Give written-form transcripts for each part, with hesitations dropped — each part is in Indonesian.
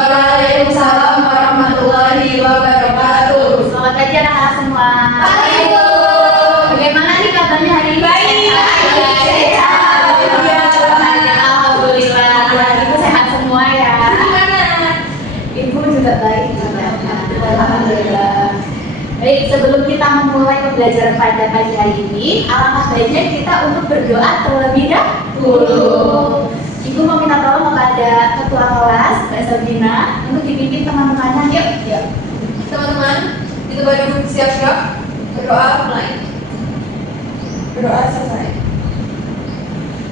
Waalaikumsalam warahmatullahi wabarakatuh. Selamat pagi anak-anak semua. Pagi, Bu. Bagaimana nih kabarnya hari ini? Baik. Alhamdulillah. Ibu sehat semua ya. Gimana? Ibu juga baik juga. Alhamdulillah. Baik, sebelum kita memulai pembelajaran pada pagi hari ini, alangkah baiknya kita untuk berdoa terlebih dahulu. Ibu mau minta tolong kepada ketua kelas, Mbak Sabrina, untuk dipimpin teman-temannya. Yuk. Teman-teman, kita bagi duduk siap-siap. Berdoa mulai. Berdoa selesai.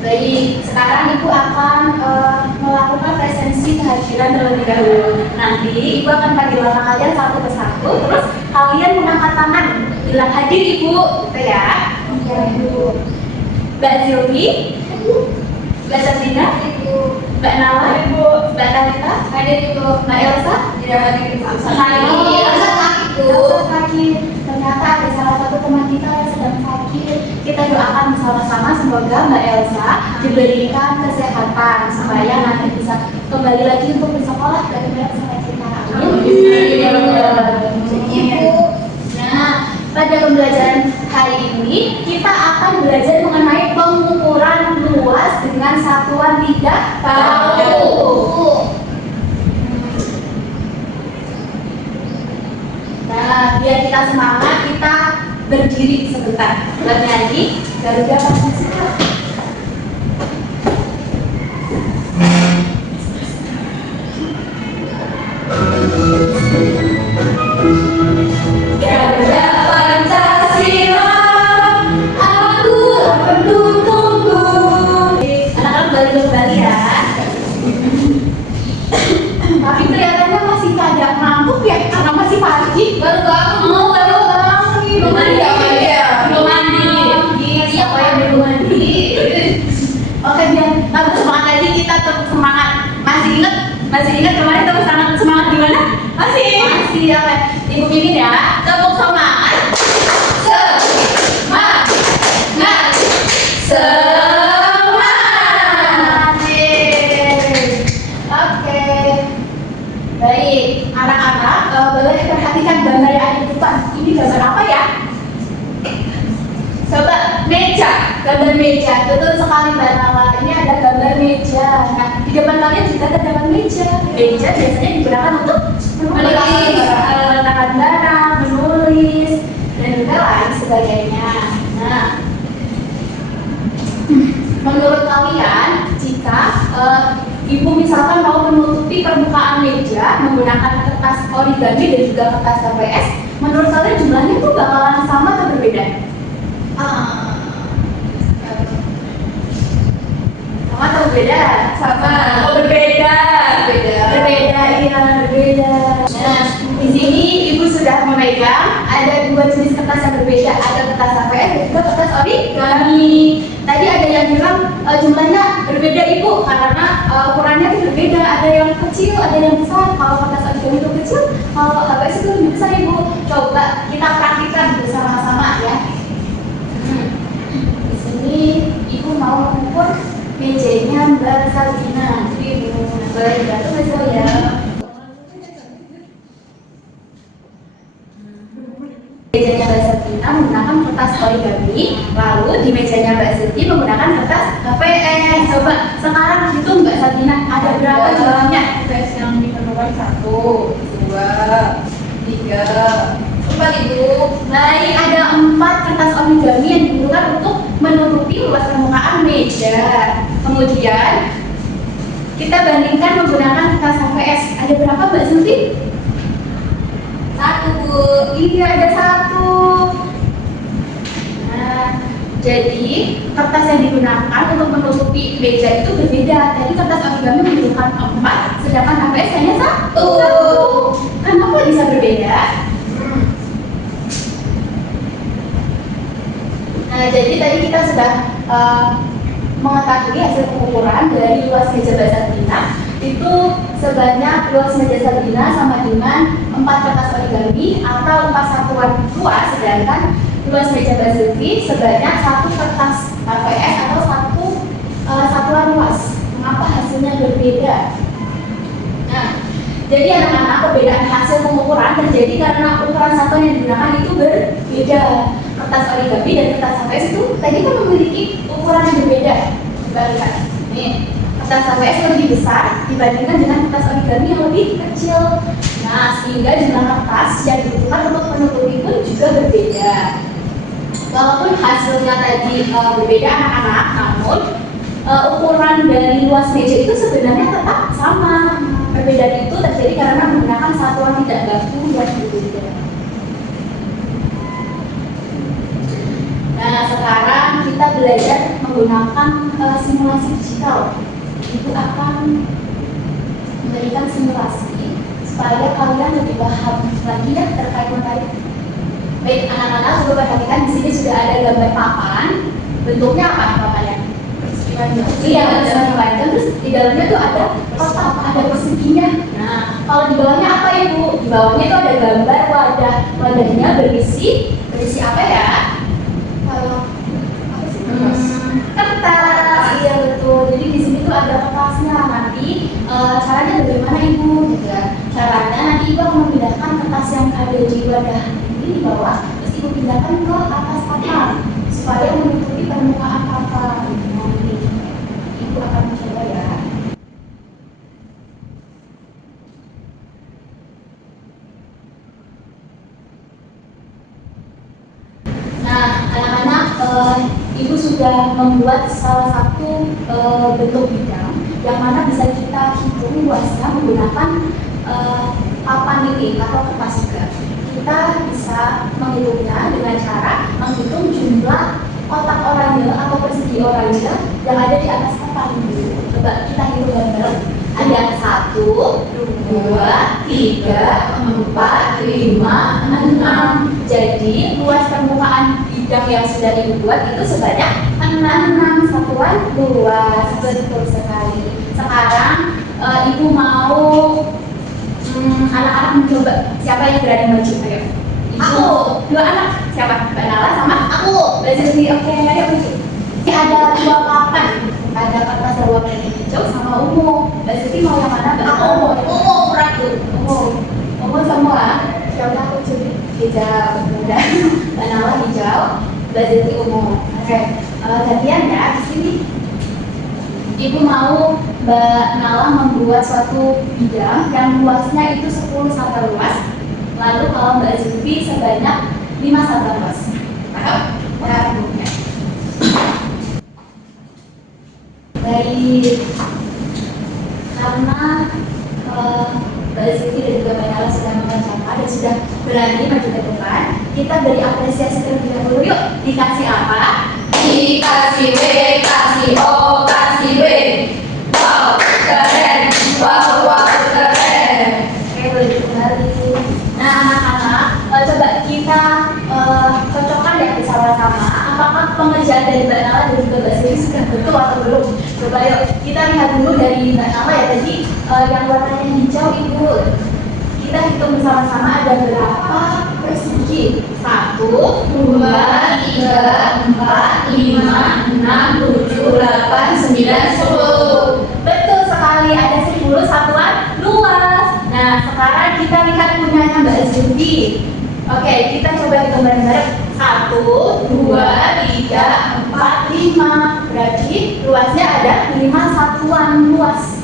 Baik, sekarang Ibu akan melakukan presensi kehadiran terlebih dahulu. Nanti Ibu akan panggil nama kalian satu persatu, terus kalian mengangkat tangan bilang hadir Ibu, gitu ya. Ya Ibu. Mbak Zilvi, Mbak Sabrina, Mbak Nala, Mbak Talita, hadir Ibu. Mbak Elsa, Tidak hadir di hadir. Elsa sakit. Ternyata ada salah satu teman kita yang sedang sakit. Kita doakan bersama-sama semoga Mbak Elsa diberikan kesehatan supaya nanti bisa kembali lagi untuk bersekolah bagaimana sama kita. Ibu. Nah, pada pembelajaran hari ini kita akan belajar mengenai pengukuran luas dengan satuan tidak tahu. Nah, biar kita semangat, kita berdiri sebentar. Bernyanyi Garuda Pancasila. Garuda Pancasila, akulah pendukungmu. Anak-anak balik kembali ya. Tapi kelihatannya masih kagak ngantuk ya, karena masih pagi. Baru bangun. Belum mandi. Belum mandi. Siapa yang belum mandi? Oke, biar tambah semangat lagi, kita tetap semangat. Masih ingat kemarin tetap semangat gimana? Masih. Oke. Ibu pimpin ya. Tepuk semangat. Semangat. Oke. Baik, anak-anak, boleh perhatikan gambar yang ada di depan. Ini gambar apa ya? Coba meja, gambar meja. Betul sekali Mbak Nala. Ini ada gambar meja. Nah, di depan kalian juga ada gambar meja. Meja biasanya digunakan untuk meletakkan barang, menulis, dan juga lain sebagainya. Nah, menurut kalian, jika Ibu misalkan mau menutupi permukaan meja menggunakan kertas origami dan juga kertas HVS, menurut kalian jumlahnya itu bakalan sama atau berbeda? Sama atau berbeda? Sama. Oh, berbeda. Berbeda, iya berbeda. Nah, di sini Ibu sudah memegang ada dua jenis kertas yang berbeda, ada kertas HVS dan juga kertas origami. Tadi ada yang bilang jumlahnya berbeda Ibu karena ukurannya itu berbeda, ada yang kecil, ada yang besar. Kalau kertas origami itu kecil, kalau HVS itu lebih besar Ibu. Coba kita praktikkan bersama-sama ya. Di sini Ibu mau mengukur mejanya Mbak Sabrina. Jadi Ibu boleh bantu Mbak Sabrina. Mejanya Mbak Sabrina menggunakan kertas origami, lalu di mejanya Mbak Siti menggunakan kertas HVS. Coba sekarang hitung Mbak Sabrina, ada berapa jumlahnya? Tes yang diperlukan 1, 2, 3, 4 Ibu. Baik, ada 4 kertas origami yang diperlukan untuk menutupi luas permukaan meja. Kemudian kita bandingkan menggunakan kertas HVS. Ada berapa Mbak Siti? 1 Bu. Iya, ada 1. Nah, jadi kertas yang digunakan untuk menutupi meja itu berbeda. Tadi kertas origami membutuhkan 4, sedangkan HVS hanya 1. Kenapa bisa berbeda? Nah, jadi tadi kita sudah mengetahui hasil pengukuran dari luas meja Mbak Sabrina. Itu sebanyak luas meja Sabrina sama dengan 4 kertas origami atau 4 satuan luas, sedangkan luas meja Mbak Zulfi sebanyak 1 kertas HVS atau 1 satuan luas. Mengapa hasilnya berbeda? Nah, Jadi anak-anak, perbedaan hasil pengukuran terjadi karena ukuran satuan yang digunakan itu berbeda. Kertas origami dan kertas HVS itu tadi kan memiliki ukuran yang berbeda. Coba lihat, nih kertas HVS lebih besar dibandingkan dengan kertas origami yang lebih kecil. Nah, sehingga jumlah kertas yang dibutuhkan untuk menutupi pun juga berbeda. Walaupun hasilnya tadi berbeda anak-anak, namun ukuran dari luas meja itu sebenarnya tetap sama. Perbedaan itu terjadi karena menggunakan satuan tidak baku yang berbeda. Nah, sekarang kita belajar menggunakan simulasi digital. Ibu akan memberikan simulasi supaya kalian lebih paham lagi ya terkait materi. Baik, anak-anak coba perhatikan di sini sudah ada gambar papan. Bentuknya apa papannya? Iya, terus di dalamnya tuh ada kotak, ada perseginya. Nah, kalau di bawahnya apa ibu? Di bawahnya itu ada gambar wadah. Wadahnya berisi apa ya? Kalau apa sih? Kertas. Iya betul. Jadi di sini tuh ada kertasnya. Nanti caranya bagaimana ibu? Caranya nanti ibu akan memindahkan kertas yang ada di wadah ini di bawah, terus ibu pindahkan ke atas papan supaya menutupi permukaan papan. Ibu akan mencoba ya. Nah, anak-anak, ibu sudah membuat salah satu bentuk bidang yang mana bisa kita hitung luasnya menggunakan papan ini atau kertas juga. Kita bisa menghitungnya dengan cara menghitung jumlah kotak oranye atau persegi oranye yang ada di atas papan ini. Coba kita hitung bareng. Ada 1, 2, 3, 4, 5, 6. Jadi luas permukaan bidang yang sudah ibu buat itu sebanyak 6 satuan luas. Betul sekali. Sekarang ibu mau anak-anak mencoba. Siapa yang berani maju? Ayo. Aku. 2 anak. Siapa? Mbak Nala sama aku. Mbak Zilvi. Oke, ayo maju. Ini ada 2 papan. Ada kertas berwarna hijau sama ungu. Mbak Zilvi mau yang mana? Ungu. Ragu. Ungu semua. Siapa aku jadi? Hijau. Udah. Mbak Nala hijau. Mbak Zilvi ungu. Oke. Gantian ya di sini. Ibu mau Mbak Nala membuat suatu bidang yang luasnya itu 10 satuan luas. Lalu kalau Mbak Zilvi sebanyak 5 satuan luas. Paham? Paham. Baik. Karena Mbak Zilvi dan juga Mbak Nala sudah mengerjakan dan sudah berani maju ke depan, kita beri apresiasi terlebih dahulu. Yuk, dikasih apa? Dikasih W, kasih O, kasih W. Wow, keren. Wow, keren. Oke, boleh kembali. Nah, anak-anak, coba kita cocokkan ya bersama-sama. Apakah pengerjaan dari Mbak Nala dan juga Mbak Zilvi sudah betul atau belum? Coba yuk, kita lihat dulu dari Mbak Nala ya tadi yang warnanya hijau itu. Kita hitung bersama-sama ada berapa persegi? 1, 2, 3, 4, 5, 6, 7, 8, 9, 10. Betul sekali, ada 10 satuan luas. Nah, sekarang kita lihat punyanya Mbak Zilvi. Oke, kita coba hitung bareng-bareng. 1, 2, 3, 4, 5. Berarti luasnya ada 5 satuan luas.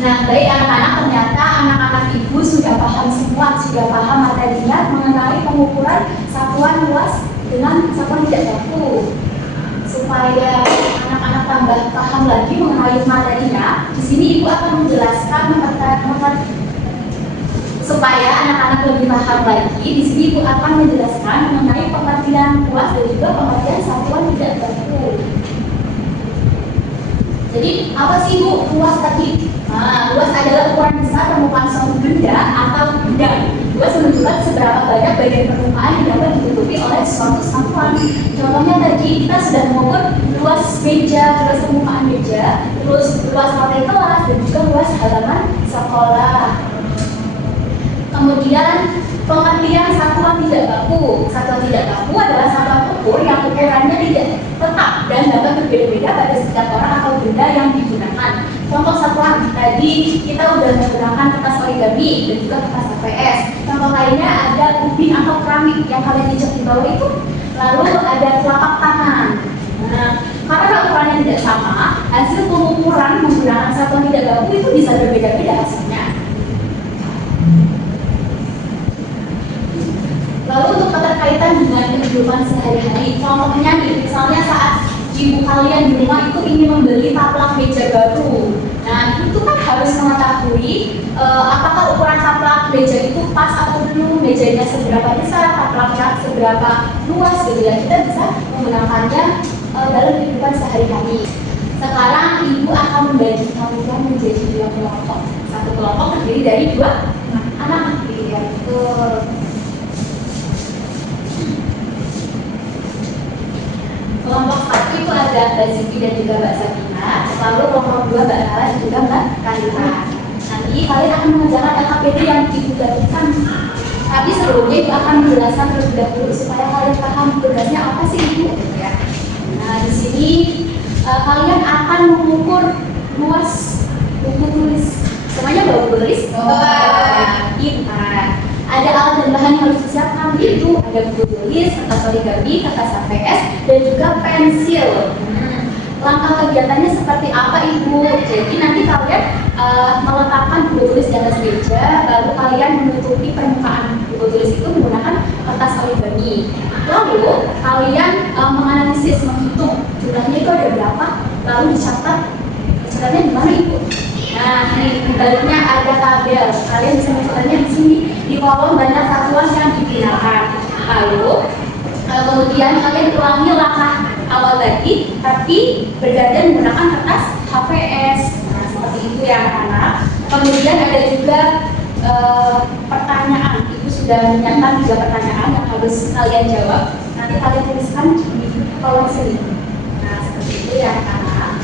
Nah, baik anak-anak, ternyata anak-anak ibu sudah paham semua, sudah paham materinya mengenai pengukuran satuan luas dengan satuan tidak baku. Supaya anak-anak tambah paham lagi mengenai materinya, di sini ibu akan menjelaskan supaya anak-anak lebih paham lagi. Di sini ibu akan menjelaskan mengenai pengertian luas dan juga pengertian satuan tidak baku. Jadi apa sih Bu luas tadi? Nah, luas adalah ukuran besar permukaan suatu benda atau bidang. Luas menunjukkan seberapa banyak bagian permukaan yang dapat ditutupi oleh suatu satuan. Contohnya tadi kita sudah mengukur luas meja, luas permukaan meja, terus luas lantai kelas dan juga luas halaman sekolah. Kemudian pengertian satuan tidak baku. Satuan tidak baku adalah satuan ukur yang ukurannya tidak tetap dan dapat berbeda-beda pada setiap orang atau benda yang digunakan. Contoh satuan pelan. Tadi kita udah menggunakan kertas origami dan juga kertas HVS. Contoh lainnya ada ubin atau keramik yang kalian injak di bawah itu. Lalu ada telapak tangan. Nah, karena ukurannya tidak sama, hasil pengukuran menggunakan satuan tidak baku itu bisa berbeda-beda hasilnya. Lalu untuk keterkaitan dengan kehidupan sehari-hari, contohnya nih, misalnya saat ibu kalian di rumah itu ingin membeli taplak meja baru. Nah, itu kan harus mengetahui apakah ukuran taplak meja itu pas atau belum, mejanya seberapa besar, taplaknya seberapa luas gitu ya. Kita bisa menggunakannya dalam kehidupan sehari-hari. Sekarang ibu akan membagi kalian menjadi 2 kelompok. Satu kelompok terdiri dari 2 anak gitu ya. Kelompok 1 itu ada Mbak Ziki dan juga Mbak Sabina. Lalu kelompok 2 Mbak Nala dan juga Mbak Kalila. Nanti kalian akan mengerjakan LKPD yang ibu bagikan. Tapi sebelumnya ibu akan menjelaskan terlebih dahulu supaya kalian paham tugasnya apa sih ibu. Ya. Nah di sini kalian akan mengukur luas buku tulis. Semuanya bawa buku tulis? Ada alat dan bahan yang harus disiapkan, yaitu ada buku tulis, kertas origami, kertas HVS, dan juga pensil. Langkah kegiatannya seperti apa ibu? Jadi nanti kalian meletakkan buku tulis di atas meja, lalu kalian menutupi permukaan buku tulis itu menggunakan kertas origami. Lalu kalian menganalisis, menghitung jumlahnya itu ada berapa, lalu dicatat. Dicatatnya di mana ibu? Nah, ini baliknya ada tabel. Kalian bisa mencatatnya di sini di kolom banyak satuan yang digunakan. Lalu kemudian kalian ulangi langkah awal tadi, tapi bergantian menggunakan kertas HVS. Nah, seperti itu ya anak-anak. Kemudian ada juga pertanyaan. Ibu sudah menyiapkan 3 pertanyaan yang harus kalian jawab. Nanti kalian tuliskan di kolom sini. Nah, seperti itu ya anak-anak.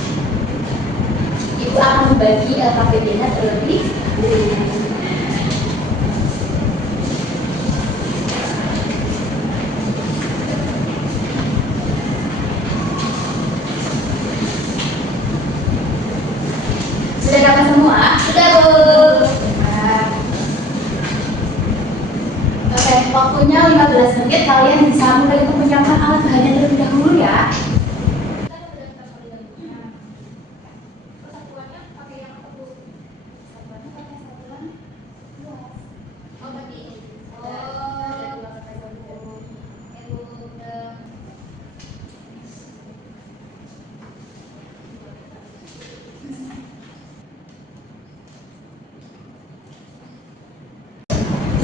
Ibu akan membagi LKPD-nya terlebih dahulu. Sudah dapat semua? Sudah, Bu. Oke, waktunya 15 menit. Kalian bisa mulai untuk menyiapkan alat bahannya terlebih dahulu ya.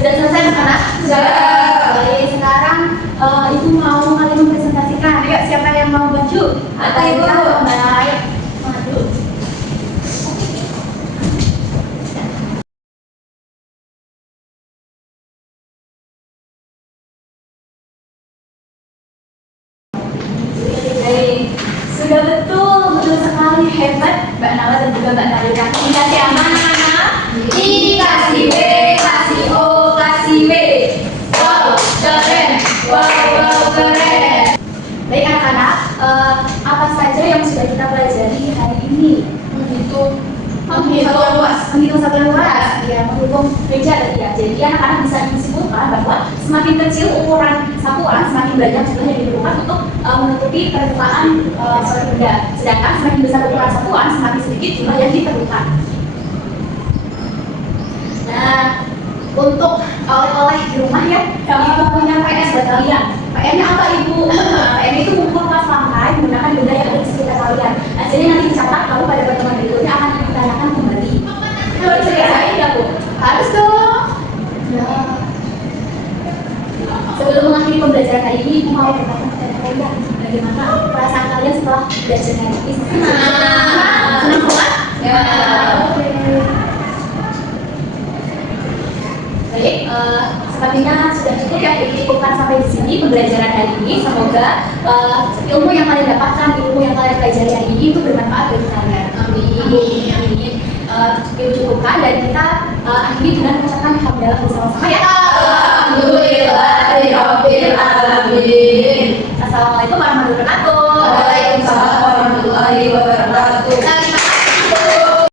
Sudah selesai anak-anak? Sudah. Baik, sekarang ibu mau kalian mempresentasikan. Ayo, siapa yang mau baju? Apa ibu? Baik, maju. Baik, sudah betul sekali, hebat Mbak Nala dan juga Mbak Nalika. Dikasih anak-anak? Dikasih B, kasih O, kasih W. Wow, keren. Wow, keren. Baik anak-anak, apa saja yang sudah kita pelajari hari ini? Menghitung satuan luas, ya, menghitung meja tadi ya. Jadi anak-anak bisa disimpulkan bahwa semakin kecil ukuran satuan, semakin banyak jumlah yang diperlukan untuk menutupi permukaan suatu benda. Sedangkan semakin besar ukuran satuan, semakin sedikit jumlah yang diperlukan. Nah, untuk oleh-oleh di rumah ya, ibu punya PS buat kalian. PS-nya apa ibu? PS itu mengukur luas lantai menggunakan benda yang ada di sekitar kalian. Hasilnya nanti dicatat, lalu pada pertemuan berikutnya akan ditanyakan kembali. Harus diceritain ya bu? Harus dong. Ya. Sebelum mengakhiri pembelajaran hari ini, ibu mau bertanya kepada kalian bagaimana perasaan kalian setelah belajar hari ini? Senang banget? Ya. Baik, sepertinya sudah cukup ya, cukupkan sampai di sini pembelajaran hari ini. Semoga ilmu yang kalian dapatkan, ilmu yang kalian pelajari hari ini itu bermanfaat bagi kalian. Amin. Kita cukupkan dan kita akhiri dengan mengucapkan alhamdulillah bersama-sama ya. Alhamdulillahirabbil alamin. Assalamualaikum warahmatullahi wabarakatuh. Waalaikumsalam warahmatullahi wabarakatuh.